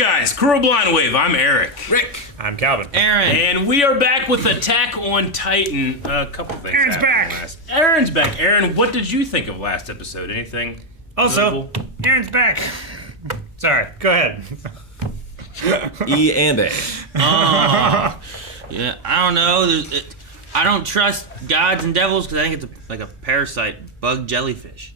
guys, Crew Blind Wave, I'm Eric. Rick. I'm Calvin. Eren. And we are back with Attack on Titan. A couple things. Eren's back. Eren's back. Eren, what did you think of last episode? Anything? Also, notable? Eren's back. Sorry, go ahead. E and A. Yeah, I don't know. I don't trust gods and devils because I think it's like a parasite bug jellyfish.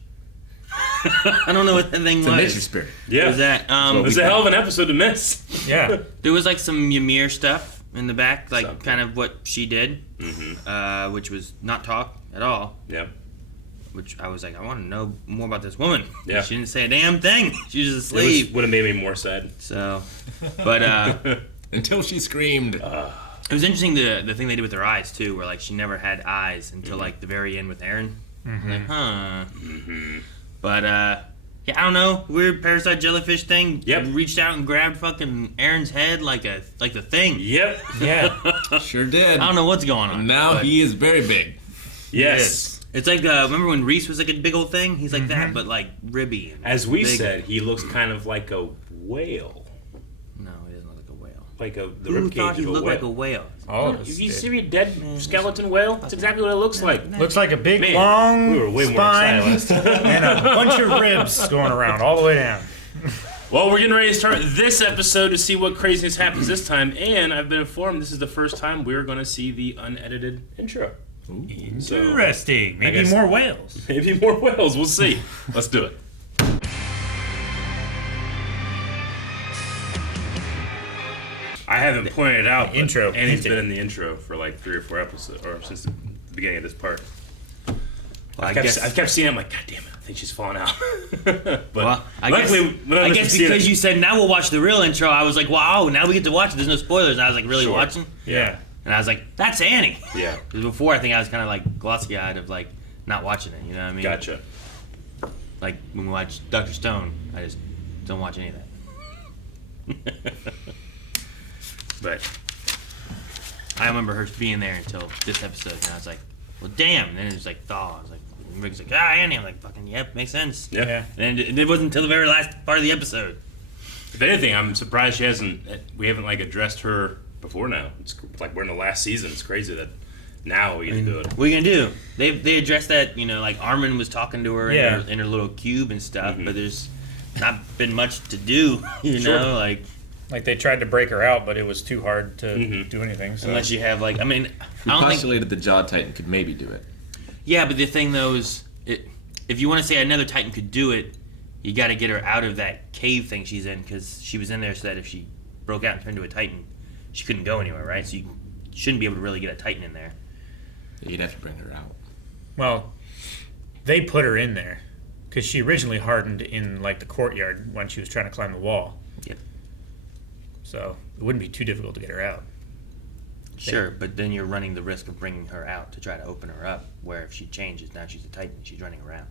I don't know what that thing It's was. a nature spirit. Yeah. Was that? It was a hell of an episode to miss. Yeah. There was like some Ymir stuff in the back, like Something. kind of what she did, which was not talk at all. Yep. Which I was like, I want to know more about this woman. Yeah. She didn't say a damn thing. She was asleep. Would have made me more sad. So, but Until she screamed. it was interesting the thing they did with her eyes too, where like she never had eyes until like the very end with Eren. Like, huh. But yeah, I don't know. Weird parasite jellyfish thing. Yep. Reached out and grabbed fucking Eren's head like the thing. Yep. Yeah. Sure did. I don't know what's going on. Now but he is very big. Yes. it's like remember when Reese was like a big old thing? He's like that, but like ribby. And As we big. said, he looks kind of like a whale. No, he doesn't look like a whale. Like the Who rib thought cage he of a looked whale. like a whale? All of Have us you did. seen a dead skeleton whale? That's exactly what it looks like. Looks like a big, Man, long we were way more spine excited last time. and a bunch of ribs going around all the way down. Well, we're getting ready to start this episode to see what craziness happens this time, and I've been informed this is the first time we're going to see the unedited intro. So, Interesting. Maybe guess- more whales. maybe more whales. We'll see. Let's do it. I haven't pointed out, but Intro. Annie's been in the intro for like 3 or 4 episodes, or since the beginning of this part. Well, I've kept seeing it. I'm like, God damn it, I think she's falling out. But Well, I luckily, guess because you said now we'll watch the real intro, I was like, wow, now we get to watch it. There's no spoilers. And I was like, really Sure. watching? Yeah. And I was like, that's Annie. Yeah, Because before, I think I was kind of like glossy-eyed of like not watching it. You know what I mean? gotcha. Like when we watch Dr. Stone, I just don't watch any of that. But I remember her being there until this episode, and I was like, well, damn. And then it was like Thaw. I was like, and Rick's like, Annie. I'm like, fucking, yep, makes sense. yeah. Yeah. And it wasn't until the very last part of the episode. If anything, I'm surprised we haven't like addressed her before now. It's like we're in the last season. It's crazy that now we get to do it. What are you gonna do? They addressed that, you know, like Armin was talking to her Yeah. in her little cube and stuff, but there's not been much to do, you Sure. know, like Like they tried to break her out, but it was too hard to do anything. So. unless you have like, I mean, We I don't think. postulated the Jaw Titan could maybe do it. Yeah, but the thing though is, if you want to say another Titan could do it, you got to get her out of that cave thing she's in, because she was in there so that if she broke out and turned into a Titan, she couldn't go anywhere, right? So you shouldn't be able to really get a Titan in there. You'd have to bring her out. Well, they put her in there because she originally hardened in like the courtyard when she was trying to climb the wall. Yep. So it wouldn't be too difficult to get her out. Sure, but then you're running the risk of bringing her out to try to open her up, where if she changes, now she's a Titan, she's running around.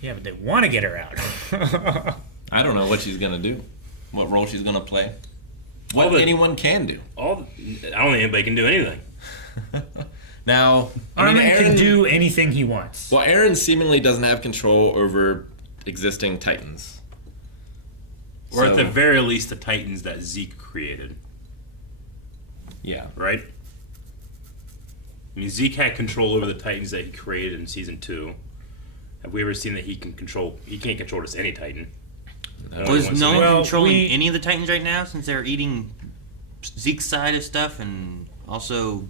Yeah, but they want to get her out. I don't know what she's gonna do, what role she's gonna play, what All the- anyone can do. I don't think anybody can do anything. Now, Armin Eren can do anything he wants. Well, Eren seemingly doesn't have control over existing Titans. Or at So- the very least, the Titans that Zeke created, Yeah. right? I mean, Zeke had control over the Titans that he created in season 2. Have we ever seen that he can't control just any Titan? Was no one Well, controlling we- any of the Titans right now, since they're eating Zeke's side of stuff and also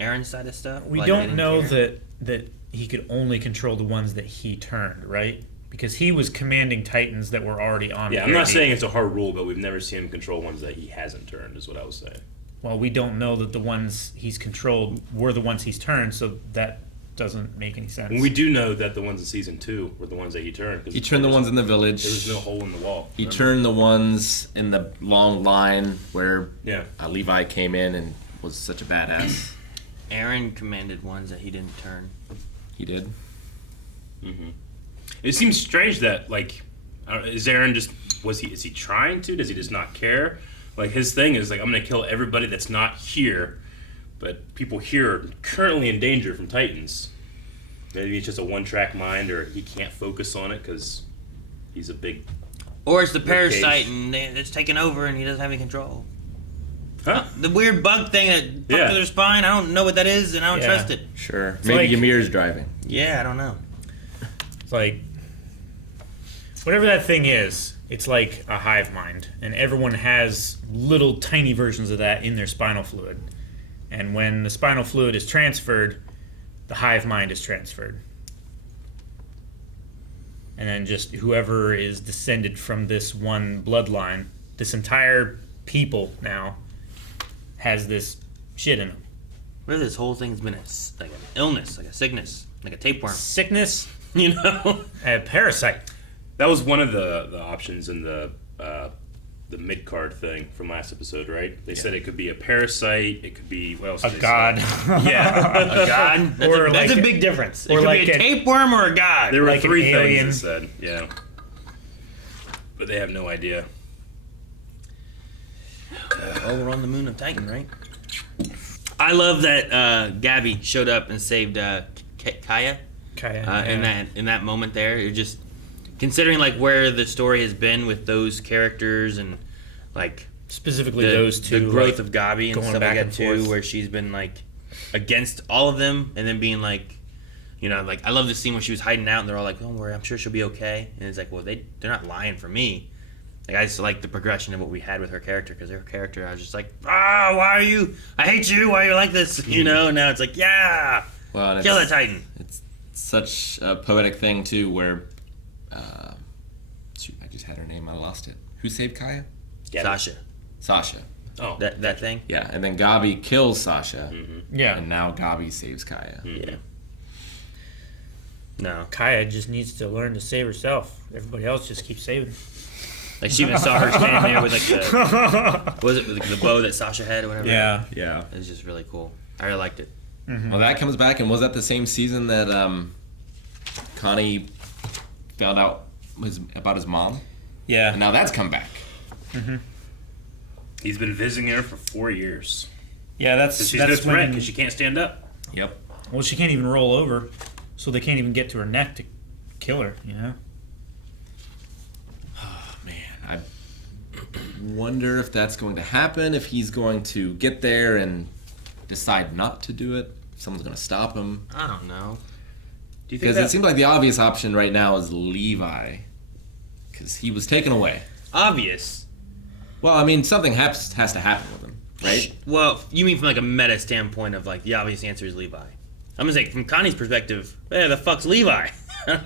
Eren's side of stuff? We Like, they don't didn't know care? that he could only control the ones that he turned, right? Because he was commanding Titans that were already on. Yeah, I'm not PRD. saying it's a hard rule, but we've never seen him control ones that he hasn't turned, is what I was saying. Well, we don't know that the ones he's controlled were the ones he's turned, so that doesn't make any sense. And we do know that the ones in season 2 were the ones that he turned. 'Cause He turned the ones in the village. There was no hole in the wall. He remember? turned the ones in the long line where Yeah. Levi came in and was such a badass. Eren commanded ones that he didn't turn. He did. It seems strange that, like, I don't, is Eren just, is he trying to? Does he just not care? Like, his thing is, like, I'm going to kill everybody that's not here, but people here are currently in danger from Titans. Maybe it's just a one-track mind, or he can't focus on it because he's a big Or it's the Rib parasite cage. and it's taking over and he doesn't have any control. Huh? The weird bug thing that fucked with their spine, I don't know what that is and I don't Yeah. trust it. Sure. It's Maybe like- Ymir's driving. Yeah, I don't know. It's like whatever that thing is, it's like a hive mind, and everyone has little tiny versions of that in their spinal fluid. And when the spinal fluid is transferred, the hive mind is transferred. And then just whoever is descended from this one bloodline, this entire people now has this shit in them. What if this whole thing's been like an illness, like a sickness, like a tapeworm? Sickness, You know? a parasite. That was one of the options in the mid card thing from last episode, right? They said it could be a parasite. It could be what else? A did they god. say? Yeah, A god? That's, Or that's like a a- big difference. It or could like be a a- tapeworm or a god. there were Like an 3 alien. things it said. Yeah, but they have no idea. Oh, we're on the moon of Titan, right? I love that Gabby showed up and saved Kaya in that moment there. It just considering like where the story has been with those characters and like Specifically those two. the growth like, of Gabi and going stuff back like that and too, forth. where she's been like against all of them and then being like, you know, like I love the scene where she was hiding out and they're all like, "Don't worry, I'm sure she'll be okay." And it's like, well, they're not lying for me. Like I just like the progression of what we had with her character because her character, I was just like, why are you? I hate you. Why are you like this? You know. Now it's like, yeah, Well, and kill that Titan. It's such a poetic thing too, where shoot, I just had her name, I lost it. Who saved Kaya? Gabby. Sasha. Oh, That thing. Yeah, and then Gabi kills Sasha, Yeah. and now Gabi saves Kaya. Yeah. No, Kaya just needs to learn to save herself. Everybody else just keeps saving. like she even saw her standing there with like the was it like the bow that Sasha had or whatever. Yeah. Yeah. It was just really cool. I really liked it. Well, that comes back, and was that the same season that Connie found out about his mom? Yeah. And now that's come back. he's been visiting her for 4 years. Yeah, that's She's no that's threat when. because she can't stand up. Yep. Well, she can't even roll over, so they can't even get to her neck to kill her. You know. Man, I wonder if that's going to happen, if he's going to get there and decide not to do it, if someone's going to stop him. I don't know. Do you think Because that? it seems like the obvious option right now is Levi, because he was taken away. Obvious. Well, I mean, something has to happen with him, right? Well, you mean from like a meta standpoint of like the obvious answer is Levi. I'm gonna say from Connie's perspective, the fuck's Levi?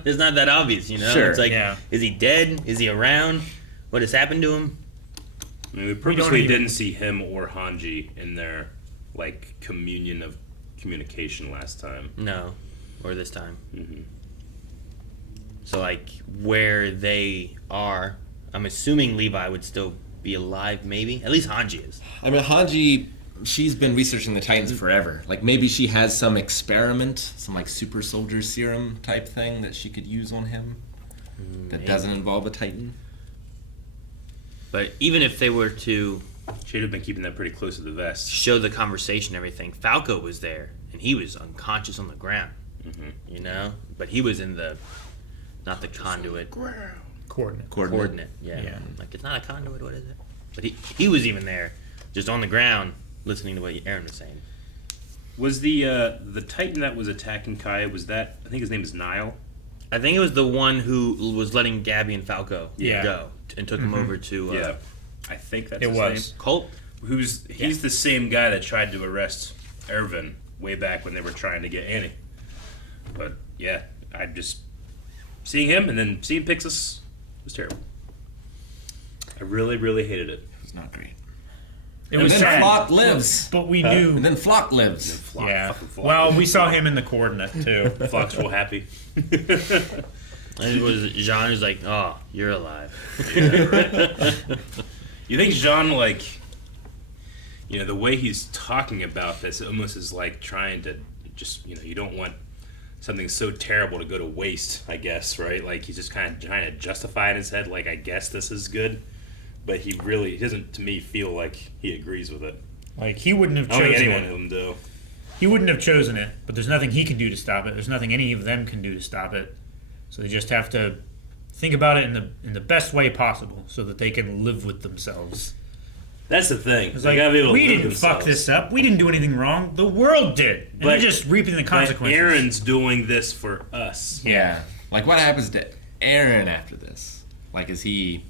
It's not that obvious, you know. Sure. It's like, Yeah. is he dead? Is he around? What has happened to him? I mean, we purposely even- didn't see him or Hanji in their like communion of communication last time. No, or this time. Mhm. So like where they are, I'm assuming Levi would still be alive. Maybe at least Hanji is. I mean, Hanji, she's been researching the Titans forever. Like, maybe she has some experiment, some like super soldier serum type thing that she could use on him that Maybe. doesn't involve a Titan. But even if they were to She'd have been keeping that pretty close to the vest. show the conversation, and everything, Falco was there, and he was unconscious on the ground. Mhm. You know, but he was in the not the conduit Coordinate. coordinate. Yeah. Yeah. Like it's not a conduit. What is it? But he was even there, just on the ground, listening to what Eren was saying. Was the Titan that was attacking Kaya? Was that? I think his name is Nile. I think it was the one who was letting Gabby and Falco Yeah. go and took him over to Yeah, I think that's It his was. name. Colt. He's the same guy that tried to arrest Erwin way back when they were trying to get Annie. But yeah, I just seeing him and then seeing Pixis was terrible. I really, really hated it. It's not great. It And was then sad, Flock lives. but we knew. And then Flock lives. Flock, Yeah. fucking Flock. Well, we saw him in the coordinate too. Flock's real happy. And it was Jean who's like, "Oh, you're alive." You think Jean, like, the way he's talking about this, it almost is like trying to just, you don't want something so terrible to go to waste, I guess, right? Like, he's just kind of trying to justify in his head, like, I guess this is good. But he doesn't, to me, feel like he agrees with it. Like he wouldn't have I don't think chosen anyone it. of them do. He wouldn't have chosen it, but there's nothing he can do to stop it. There's nothing any of them can do to stop it. So they just have to think about it in the best way possible, so that they can live with themselves. That's the thing. It's They like, gotta be able to we live didn't fuck themselves. this up. We didn't do anything wrong. The world did, and they're just reaping the But consequences. Eren's doing this for us. Yeah. Like, what happens to Eren after this? Like, is he...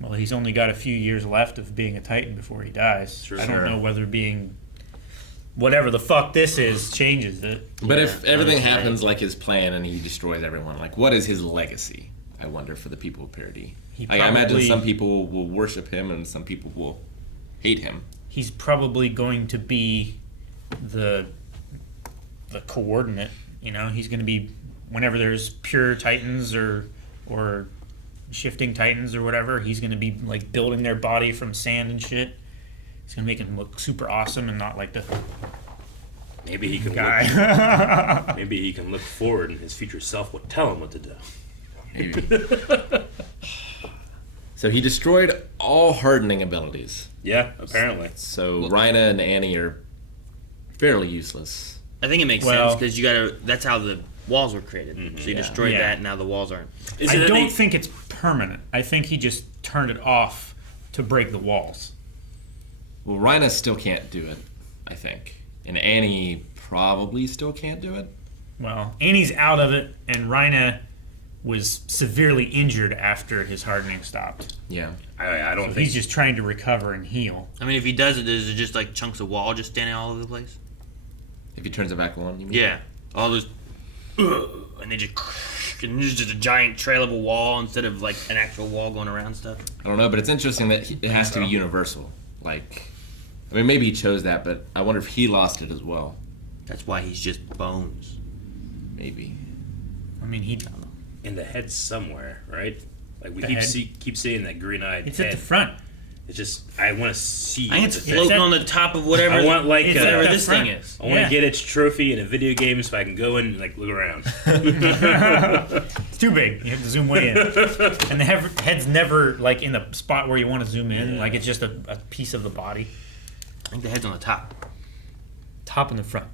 Well, he's only got a few years left of being a Titan before he dies. Sure. I don't know whether being whatever the fuck this is changes it. But if everything that's right. happens like his plan and he destroys everyone, like, what is his legacy? I wonder, for the people of Paradis. He Like, I imagine probably- some people will worship him and some people will hate him. He's probably going to be the coordinate. You know, he's going to be whenever there's pure Titans or shifting Titans or whatever. He's going to be like building their body from sand and shit. He's going to make them look super awesome and not like the Maybe he can guy. look, maybe he can look forward, and his future self will tell him what to do. Maybe. So he destroyed all hardening abilities. Yeah, apparently. So Rhina and Annie are fairly useless. I think it makes Well- sense because you gotta. That's how the walls were created. So you destroyed Yeah. that, and now the walls aren't. Is I it that don't they- think it's permanent. I think he just turned it off to break the walls. Well, Rhina still can't do it, I think. And Annie probably still can't do it. Well, Annie's out of it, and Rhina was severely injured after his hardening stopped. Yeah. I don't So think he's just trying to recover and heal. I mean, if he does it, is it just like chunks of wall just standing all over the place? If he turns it back on, you mean? Yeah, all those, and they just, and there's just a giant trail of a wall instead of like an actual wall going around stuff. I don't know, but it's interesting that it has to be universal. Like, I mean, maybe he chose that, but I wonder if he lost it as well. That's why he's just bones. Maybe. I mean, he. in the head somewhere, right? Like we The keep head? keep seeing that green-eyed It's head. at the front. It's just I want to see. I think it's the floating thing. on the top of whatever. I want like It's a, at whatever the this front. thing is. I want to Yeah. get its trophy in a video game so I can go in and like look around. It's too big. You have to zoom way in. And the head's never like in the spot where you want to zoom in. Yeah. Like it's just a piece of the body. I think the head's on the top. Top and the front.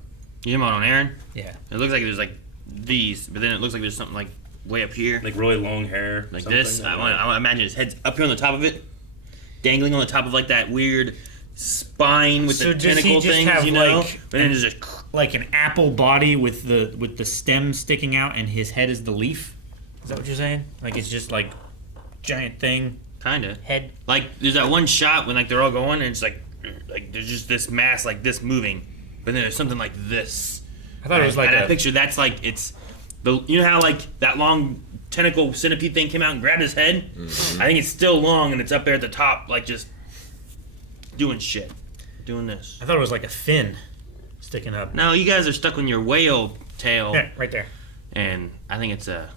You know on Eren? Yeah. It looks like there's like these, but then it looks like there's something like way up here, Like really long hair, like something this. like I imagine his head's up here on the top of it, dangling on the top of like that weird spine with So the does he tentacle just things, have, you know? like, But then it's just Like an apple body with the stem sticking out, and his head is the leaf. Is that what you're saying? Like it's just like giant thing kind of head. like there's that one shot when like they're all going and it's like there's just this mass like this moving, but then there's something like this. I thought it was like and I a picture that's like it's the you know how like that long tentacle centipede thing came out and grabbed his head. Mm-hmm. I think it's still long and it's up there at the top like just doing shit, doing this. I thought it was like a fin sticking up. No, you guys are stuck on your whale tail, Yeah, right there. and I think it's a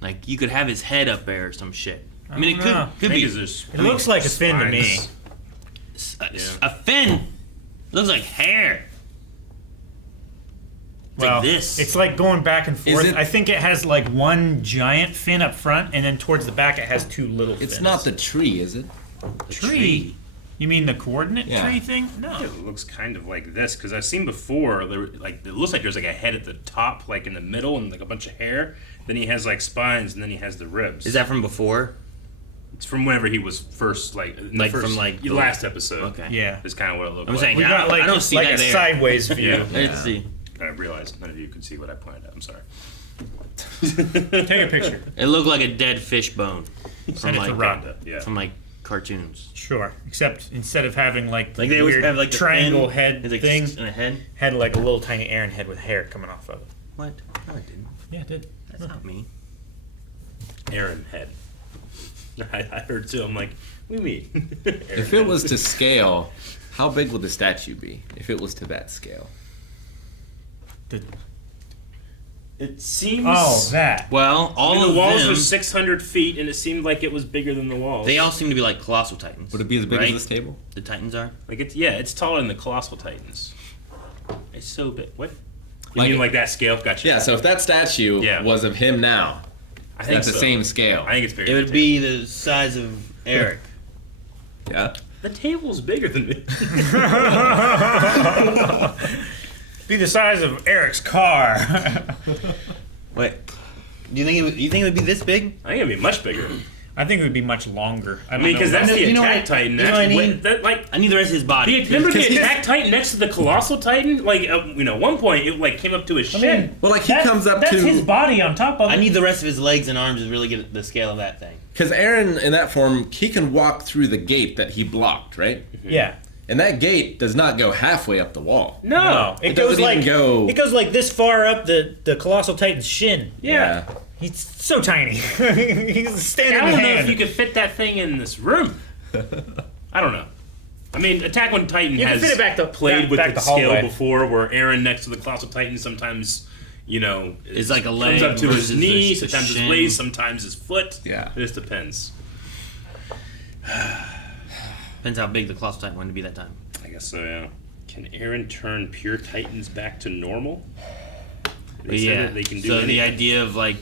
like you could have his head up there or some shit. I mean, it don't know. could I be think there's It looks like a fin to me. spines. a fin. It looks like hair. It's Well, like this. it's like going back and forth. it- I think it has like one giant fin up front, and then towards the back it has two little fins. It's not the tree, is it? tree. You mean the coordinate Yeah. tree thing? No. It looks kind of like this because I've seen before. There, like it looks like there's like a head at the top, like in the middle, and like a bunch of hair. Then he has like spines, and then he has the ribs. Is that from before? It's from whenever he was first, like in Like the first, from, like, the the- last episode. Okay. Yeah. Is kind of what it looked I'm like. saying, We got like I don't see like that a there. sideways view. Yeah. Let's see. I realized none of you could see what I pointed at. I'm sorry. Take a picture. It looked like a dead fish bone Send from it to like Rob. Yeah. from like cartoons. Sure. Except instead of having like the Like they always weird have like the triangle fin, head it's like thing, in a head. had like a little tiny Eren head with hair coming off of it. What? No, it didn't. Yeah, it did. That's not me. Eren head. I heard too. I'm like, we meet. If it was to scale, how big would the statue be? If it was to that scale. It seems. Oh, that. Well, all the of walls them, were 600 feet, and it seemed like it was bigger than the walls. they all seem to be like colossal titans. Would it be as big right? as this table? The titans are. Like it's it's taller than the colossal titans. It's so big. What? You Like- mean like that scale? Gotcha. Yeah, so if that statue Yeah. was of him now, I think that's so. the same scale. I think it's bigger. It than would be the size of Eric. Yeah. the table's bigger than me. Be the size of Eric's car. Wait, Do you think it would be this big? I think it'd be much bigger. I think it would be much longer. I mean, because that's the You know what attack I- titan. you know what I mean? I need the rest of his body. Remember the attack titan next to the colossal titan? Like, at one point it like came up to his shin. Well, like he comes up that's to his body on top of it. I need the rest of his legs and arms to really get the scale of that thing. because Eren in that form he can walk through the gate that he blocked, right? Yeah. And that gate does not go halfway up the wall. No, It doesn't even go. It goes like this far up the colossal titan's shin. Yeah. He's so tiny. He's standing. I don't know hand. if you could fit that thing in this room. I don't know. I mean, Attack on Titan You can has fit it back played with back the the hallway. scale before, where Eren next to the colossal titan sometimes, It's like a leg comes up to his versus knee, the sometimes his shin. waist, sometimes his foot. Yeah. It just depends. Depends how big the colossal titan wanted to be that time. I guess so. Yeah. Can Eren turn pure titans back to normal? They said that they can do so anything. the idea of like,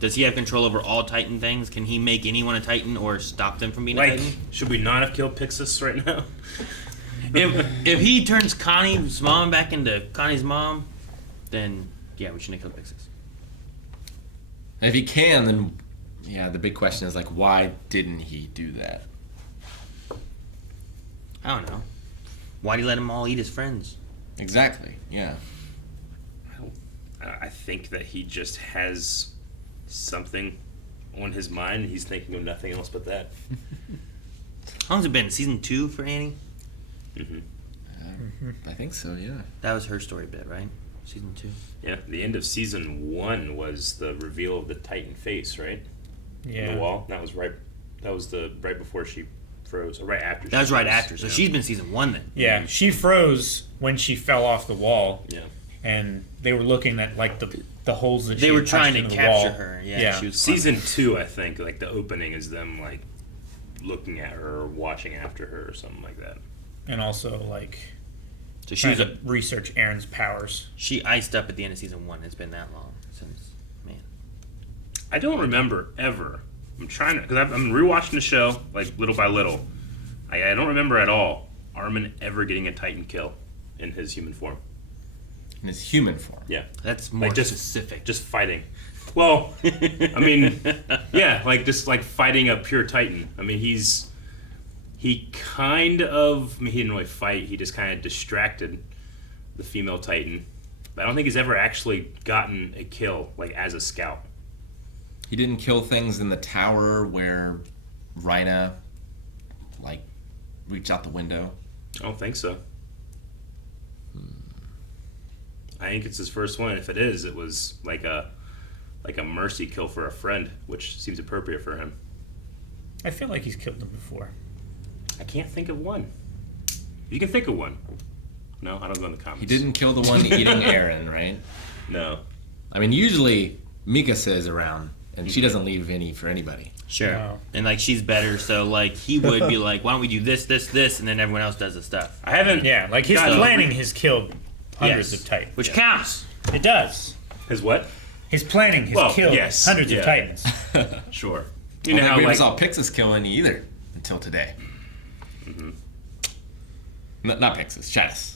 does he have control over all Titan things? Can he make anyone a Titan or stop them from being a Like, Titan? should we not have killed Pixis right now? If he turns Connie's mom back into Connie's mom, then yeah, we shouldn't have killed Pixis. If he can, then yeah, the big question is like, why didn't he do that? I don't know. Why'd he let them all eat his friends? Exactly. Yeah. I think that he just has something on his mind. He's thinking of nothing else but that. How long's it been? Season 2 for Annie? I think so. Yeah. That was her story bit, right? Season 2. Yeah, the end of season 1 was the reveal of the Titan face, right? Yeah. On the wall. That was right. That was the right before she froze, or right after. That was she right froze. after. So Yeah. she's been season 1 then. Yeah, she froze when she fell off the wall, Yeah. and they were looking at like the holes that They she were had trying punched to into the capture wall. her. Yeah, Yeah. she was Season 2, I think, like the opening is them like looking at her or watching after her or something like that. And also like So she trying was to research Eren's powers. she iced up at the end of season 1. It's been that long since, man. I don't remember ever. I'm trying to, because I'm rewatching the show like little by little. I don't remember at all Armin ever getting a Titan kill in his human form. In his human form. Yeah, That's more like just specific. just fighting. Well, I mean, yeah, like just like fighting a pure Titan. I mean, he kind of. I mean, he didn't really fight. He just kind of distracted the female Titan. But I don't think he's ever actually gotten a kill like as a scout. He didn't kill things in the tower where Rhina, like, reached out the window. I don't think so. I think it's his first one. If it is, it was like a mercy kill for a friend, which seems appropriate for him. I feel like he's killed them before. I can't think of one. You can think of one. No, I don't go in the comments. He didn't kill the one eating Eren, right? No. I mean, usually Mikasa is around, and she doesn't leave any for anybody. Sure. No. And like she's better, so like he would be like, why don't we do this, this, this, and then everyone else does the stuff. I haven't. Yeah, like his Got it. planning has killed hundreds Yes. of Titans. Which counts. It does. His what? His planning has Well, killed yes, hundreds yeah. of Titans. Sure. You know how we never saw Pixis kill any either until today. Not Pixis, Shadis.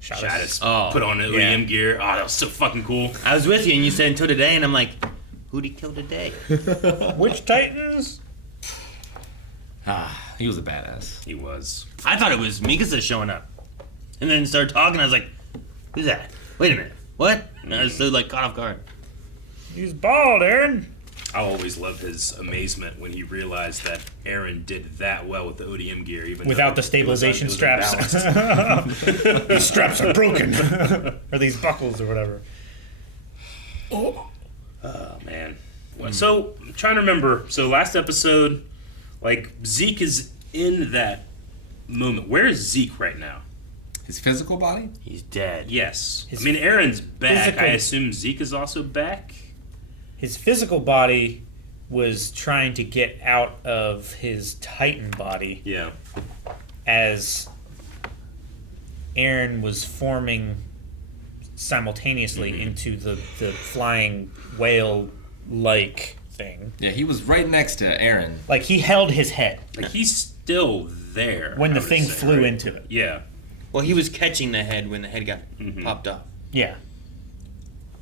Shadis Oh, put on the yeah. OEM gear. Oh, that was so fucking cool. I was with you, and you said until today, and I'm like, who'd he kill today? Which Titans? Ah, he was a badass. He was. I thought it was Mikasa showing up, and then started talking. I was like, who's that? Wait a minute, what? And I was so like caught off guard. He's bald, Eren. I always loved his amazement when he realized that Eren did that well with the ODM gear, even Without though the stabilization it was straps. unbalanced. These straps are broken. Or these buckles or whatever. Oh man. So I'm trying to remember. So last episode, like Zeke is in that moment. Where is Zeke right now? His physical body? He's dead. Yes. His I mean, Eren's back. physical- I assume Zeke is also back. His physical body was trying to get out of his Titan body Yeah. as Eren was forming simultaneously into the flying whale-like thing. Yeah, he was right next to Eren. Like, he held his head Like he's still there when I the would thing say, flew right? into it. Yeah. Well, he was catching the head when the head got popped off, Yeah.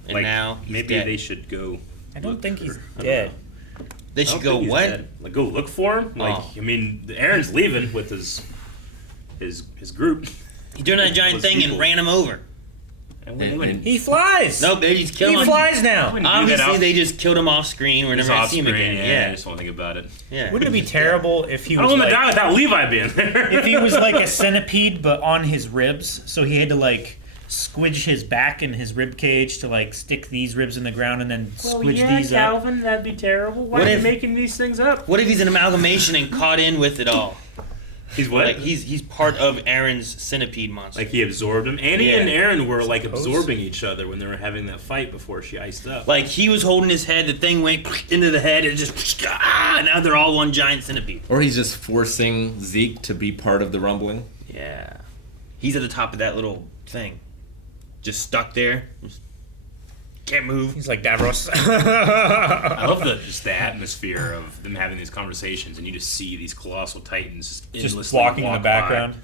and Like, now he's maybe dead. they should go I don't think he's I don't dead. know. They I should don't go think he's what? dead. Like go look for him. Like Oh. I mean, Eren's leaving with his group. He doing that giant Those thing people. and ran him over. And He flies. Nope, they just killed He him. flies now. Wouldn't do that Obviously, off- they just killed him off screen. We're He's never gonna off see him screen, again. I Yeah, just won't think about it. yeah. Wouldn't it be terrible if he I was don't want to like, die without Levi being there. if he was like a centipede but on his ribs, so he had to like squidge his back and his rib cage to like stick these ribs in the ground and then squidge these up. that'd be terrible. Why What are you if- making these things up? What if he's an amalgamation and caught in with it all? He's what? Like he's part of Eren's centipede monster. Like he absorbed him. Annie Yeah. and Eren were like Suppose. absorbing each other when they were having that fight before she iced up. Like he was holding his head, the thing went into the head, and just now they're all one giant centipede. Or he's just forcing Zeke to be part of the rumbling. Yeah, he's at the top of that little thing, just stuck there, just can't move. He's like Davros. I love just the atmosphere of them having these conversations, and you just see these colossal titans just, Just endlessly walking in the walk by. background.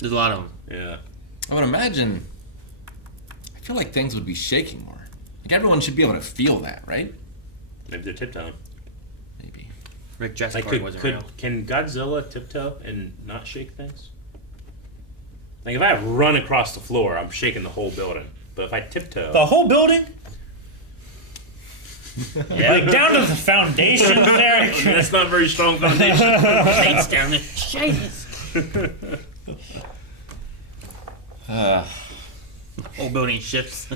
There's a lot of them. Yeah. I would imagine. I feel like things would be shaking more. Like everyone should be able to feel that, right? Maybe they're tiptoeing. Maybe. Rick Jessica Like, wasn't real. can Godzilla tiptoe and not shake things? Like, if I run across the floor, I'm shaking the whole building. But if I tiptoe, The whole building? Yeah, Like down to the foundation there. that's not a very strong foundation. Fates down there. Jesus. Whole building shifts.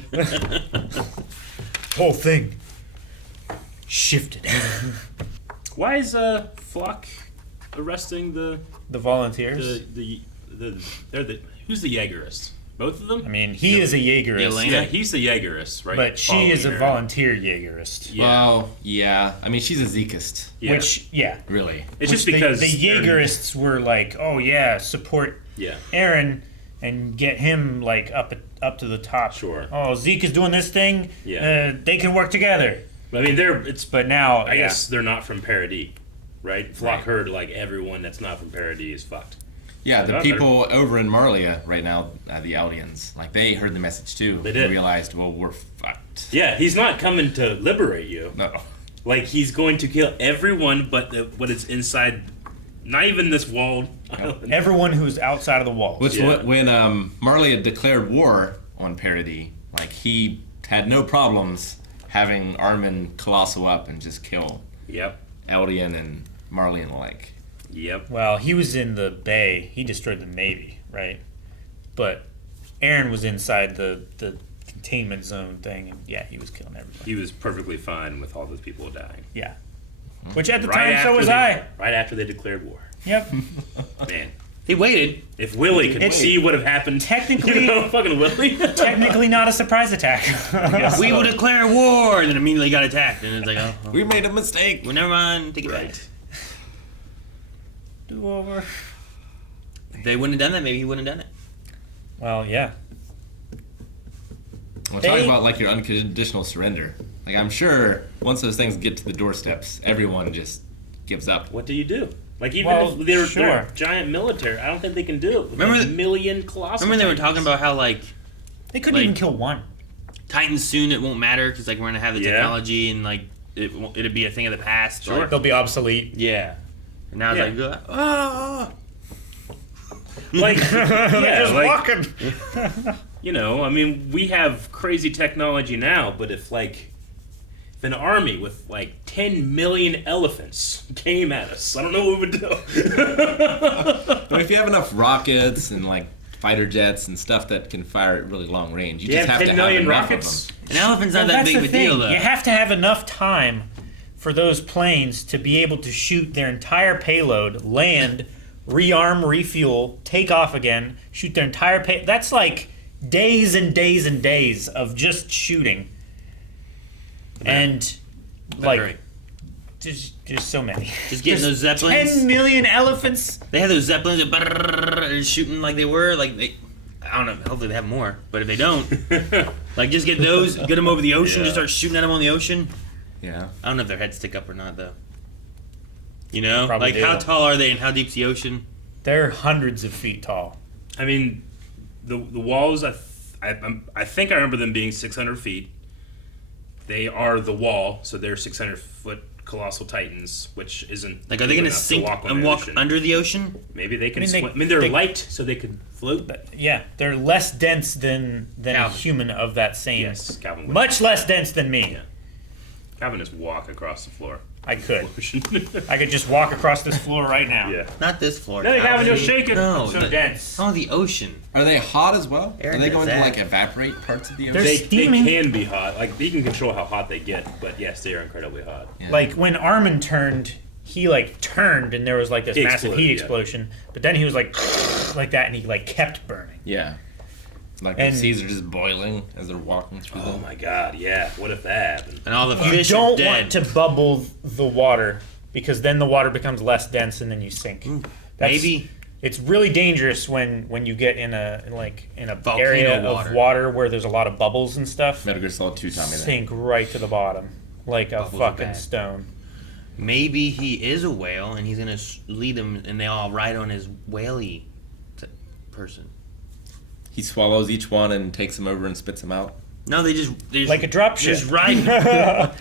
Whole thing shifted. Why is Flock arresting the The volunteers. they're the who's the Jaegerist? Both of them? I mean, he is a Jaegerist, Elena? Yeah, he's the Jaegerist, right? but she is a Following her. volunteer Jaegerist. Yeah. Well, yeah. I mean, she's a Zekist, Yeah. Which, yeah. really. It's Which just because the Jaegerists were like, oh yeah, support Yeah. Eren and get him like up to the top. Sure. Oh, Zeke is doing this thing. Yeah. They can work together. I mean, it's. But now, I guess they're not from Paradis, right? Flock Right. heard like everyone that's not from Paradis is fucked. Yeah, the Yeah, people over in Marietta right now, the Eldians, like they heard the message too. They did. Realized, well, we're fucked. Yeah, he's not coming to liberate you. No. Like he's going to kill everyone, but what is inside, not even this walled island. everyone who's outside of the walls. Which Yeah. when Marietta declared war on Paradis, like he had no problems having Armin Colossal up and just kill Yep. Eldian and Marley alike. Yep. Well, he was in the bay. He destroyed the navy, right? But Eren was inside the containment zone thing, and yeah, he was killing everybody. He was perfectly fine with all those people dying. Yeah. Which at the Right time, so after was they- I. Right after they declared war. Yep. Man, He waited. if Willie could It's- see what have happened, technically- you know, fucking Willie. Technically not a surprise attack. We will declare war, and then immediately got attacked. And it's like, oh, We made a mistake. well, never mind. Take it back. Right. Do over. If they wouldn't have done that, maybe he wouldn't have done it. Well, yeah. Well, They- talk about like your unconditional surrender. Like I'm sure once those things get to the doorsteps, everyone just gives up. What do you do? Like even Well, if they're sure. giant military, I don't think they can do it. With Remember a the- million colossal. Remember they were titans. talking about how like They couldn't Like- even kill one. Titans soon it won't matter because like we're gonna have the Yeah. technology and like it'll be a thing of the past. Sure. Like, They'll be obsolete. yeah. And now Yeah. it's like, ah. Like, yeah, Just like, walking. you know, I mean, we have crazy technology now, but if an army with like 10 million elephants came at us, I don't know what we would do. But if you have enough rockets and like fighter jets and stuff that can fire at really long range, you You just have have 10 to have million enough rockets. of An elephant's Well, not that that's big of the a deal thing. though. You have to have enough time for those planes to be able to shoot their entire payload, land, rearm, refuel, take off again, shoot their entire pay. That's like days and days and days of just shooting. And like Right. just so many. Just getting those Zeppelins. 10 million elephants. They have those zeppelins that and shooting like they were. Like they, I don't know. Hopefully they have more. But if they don't, like just get those, get them over the ocean, Yeah. just start shooting at them on the ocean. them. Yeah. I don't know if their heads stick up or not though. You know, Probably like do. how tall are they and how deep's the ocean? They're hundreds of feet tall. I mean, the walls, I think I remember them being 600 feet. they are the wall, so they're 600-foot colossal titans, which isn't Like, are they going to enough sink on and the walk ocean. under the ocean? Maybe they can I mean, swim. I mean, they're they- light, so they could float. Yeah, they're less dense than a Calvin. human of that same. Yes, Calvin would. Much less dense than me. Yeah. Calvin just walk across the floor. I could. Ocean. I could just walk across this floor right now. Yeah. Not this floor. No, Calvin, Calvin. you'll shake it. No, It's so the- dense. Oh, the ocean. Are they hot as well? Eren Are they does going that. to like evaporate parts of the ocean? They're They steaming. can be hot. Like, you can control how hot they get, but yes, they are incredibly hot. Yeah. Like when Armin turned, he like turned and there was like this He massive exploded, heat yeah. explosion. But then he was like that, and he like kept burning. Yeah. Like And- the seas are just boiling as they're walking through Oh them. my god, yeah. What if that happened? And all the You fish are don't dead. want to bubble the water because then the water becomes less dense and then you sink. Maybe. It's really dangerous when you get in a Volcano area water. of water where there's a lot of bubbles and stuff. Metal Gear Solid 2 taught me that. Sink right to the bottom like a Bubbles are fucking bad. stone. Maybe he is a whale and he's going to lead them and they all ride on his whaley person. He swallows each one and takes them over and spits them out. No, they just Like a drop ship. Just ride.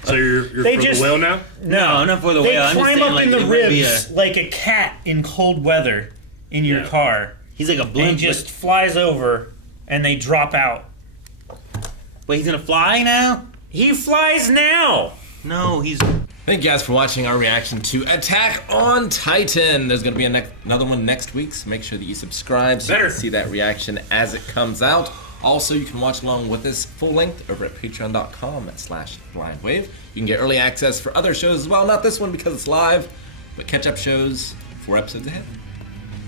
So you're They for just- the whale now? No, not for the They whale. I'm just climb saying, up like, in the it would be ribs like a cat in cold weather in your Yeah. car. He's like a And blimp. he just flies over and they drop out. Wait, he's gonna fly now? He flies now! No, he's. Thank you guys for watching our reaction to Attack on Titan. There's going to be another one next week, so make sure that you subscribe so you Better. can see that reaction as it comes out. Also, you can watch along with us full length over at patreon.com/blindwave. You can get early access for other shows as well. Not this one because it's live, but catch up shows 4 episodes ahead.